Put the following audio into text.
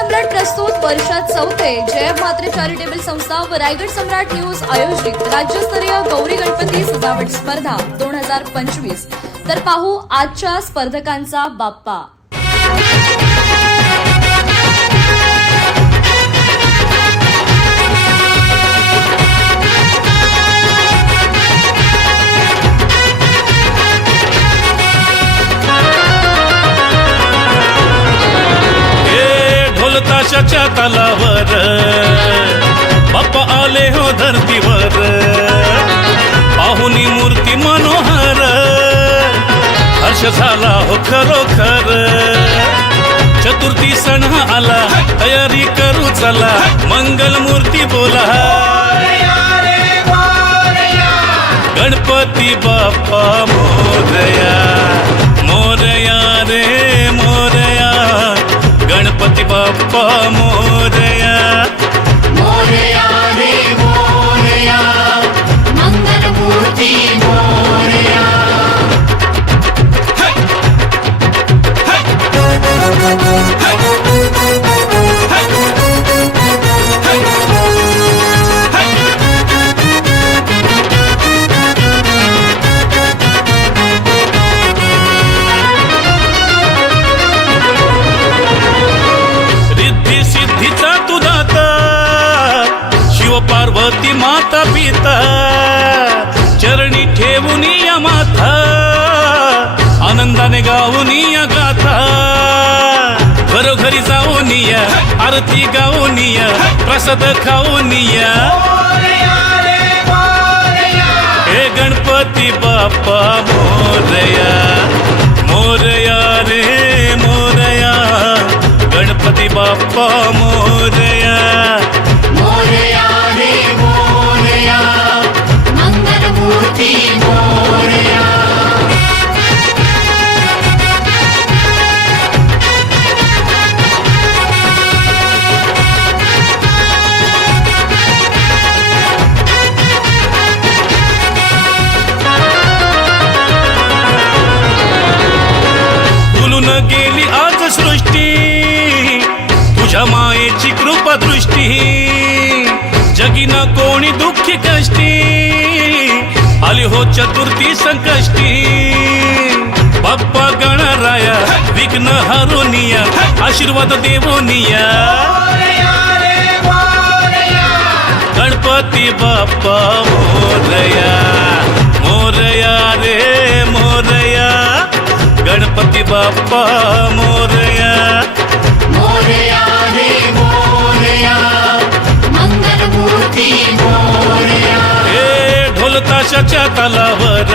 सम्राट प्रस्तुत वर्षात चौथे जय म्हात्रे चॅरिटेबल संस्था व रायगड सम्राट न्यूज आयोजित राज्यस्तरीय गौरी गणपती सजावट स्पर्धा 2025। तर पाहू आजच्या स्पर्धकांचा बाप्पा। ताशाच्या तालावर बाप्पा आले हो धरतीवर, पाहुनी मूर्ती मनोहर, हर्ष झाला हो खरोखर। चतुर्थी सण आला, तयारी करू चला, मंगल मूर्ती बोला, गणपती बाप्पा मोरया, मोरया रे मोरया, गणपती बाप्पा मोरया, मोरया रे मोरया, मंगल मूर्ती मोरया। पार्वती माता पिता चरणी ठेवून या माथा, आनंदाने गाऊन या गाथा, घरोघरी जाऊन या, आरती गाऊन या, प्रसाद खाऊन या, हे गणपती बाप्पा मोरया, मोरया रे मोरया, गणपती बाप्पा मोरया, मोरया रे मोरया, मंगल मूर्ती मोरया। फुलून गेली आज सृष्टी, तुझ्या मायेची कृपा दृष्टी, जगी न कोणी दुःखी कष्टी, आली हो चतुर्थी संकष्टी। बाप्पा गणराया विघ्न हरुनिया, आशीर्वाद देवोनिया, गणपती बाप्पा मोरया, मोरया रे मोरया, गणपती बाप्पा मोरया, मोरया रे मोरया, मंगल मूर्ती मोरया। ढोल ताशाच्या तालावर